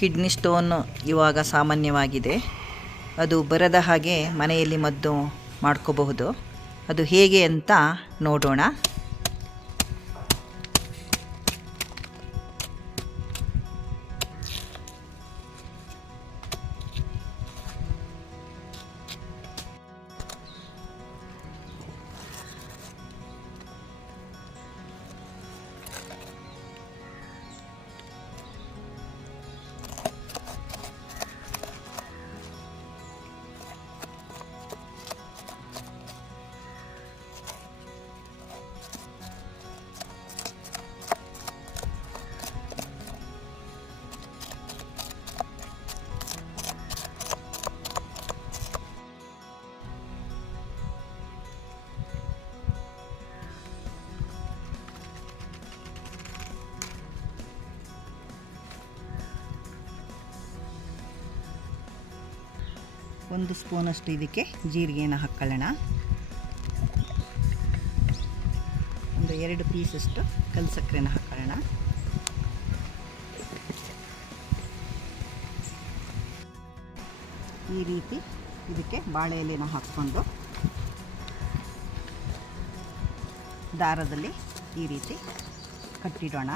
Kidney stone ಇವಾಗ ಸಾಮಾನ್ಯವಾಗಿದೆ. ಅದು ಬರದ ಹಾಗೆ ಮನೆಯಲ್ಲಿ ಮದ್ದು ಮಾಡ್ಕೋಬಹುದು. ಅದು ಹೇಗೆ ಅಂತ ನೋಡೋಣ. ಒಂದು ಸ್ಪೂನಷ್ಟು ಇದಕ್ಕೆ ಜೀರಿಗೆನ ಹಾಕ್ಕೊಳ್ಳೋಣ ಒಂದು ಎರಡು ಪೀಸಷ್ಟು ಕಲ್ ಸಕ್ಕರೆನ ಹಾಕ್ಕೊಳ್ಳೋಣ ಈ ರೀತಿ ಇದಕ್ಕೆ ಬಾಳೆ ಎಲೆನ ಹಾಕ್ಕೊಂಡು ದಾರದಲ್ಲಿ ಈ ರೀತಿ ಕಟ್ಟಿಡೋಣ.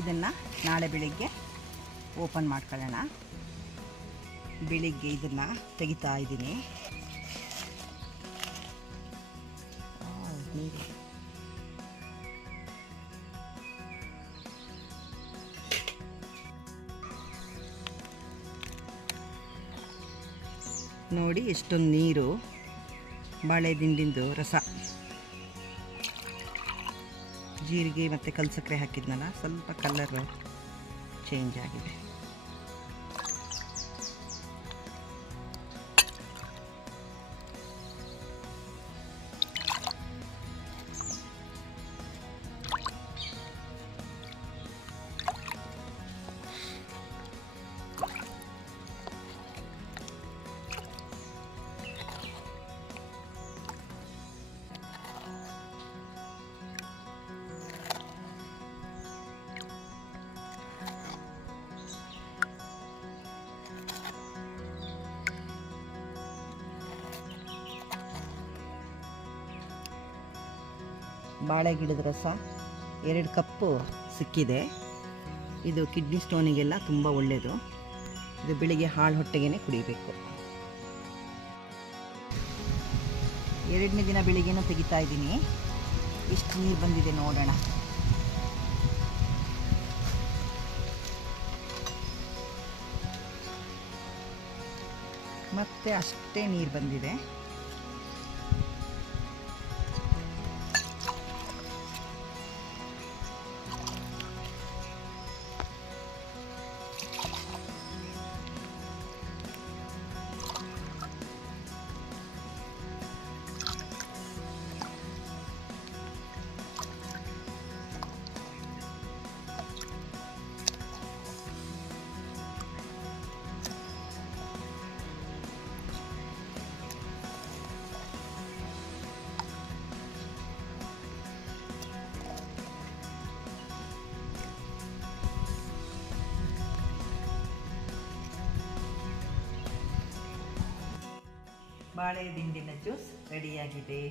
ಇದನ್ನು ನಾಳೆ ಬೆಳಿಗ್ಗೆ ಓಪನ್ ಮಾಡ್ಕೊಳ್ಳೋಣ. ಬೆಳಿಗ್ಗೆ ಇದನ್ನು ತೆಗಿತಾ ಇದ್ದೀನಿ. ನೋಡಿ ಎಷ್ಟೊಂದು ನೀರು ಬಾಳೆ ದಿಂಡಿಂದು ರಸ. ಜೀರಿಗೆ ಮತ್ತು ಕಲ್ಸಕ್ಕರೆ ಹಾಕಿದ್ನಲ್ಲ ಸ್ವಲ್ಪ ಕಲರ್ ಚೇಂಜ್ ಆಗಿದೆ. ಬಾಳೆ ಗಿಡದ ರಸ ಎರಡು ಕಪ್ಪು ಸಿಕ್ಕಿದೆ. ಇದು ಕಿಡ್ನಿ ಸ್ಟೋನಿಗೆಲ್ಲ ತುಂಬ ಒಳ್ಳೆಯದು ಇದು ಬೆಳಿಗ್ಗೆ ಹಾಳು ಹೊಟ್ಟೆಗೇ ಕುಡಿಬೇಕು. ಎರಡನೇ ದಿನ ಬೆಳಿಗ್ಗೆನೂ ತೆಗಿತಾ ಇದ್ದೀನಿ. ಎಷ್ಟು ನೀರು ಬಂದಿದೆ ನೋಡೋಣ. ಮತ್ತೆ ಅಷ್ಟೇ ನೀರು ಬಂದಿದೆ. ಬಾಳೆ ದಿಂಡಿನ ಜ್ಯೂಸ್ ರೆಡಿಯಾಗಿದೆ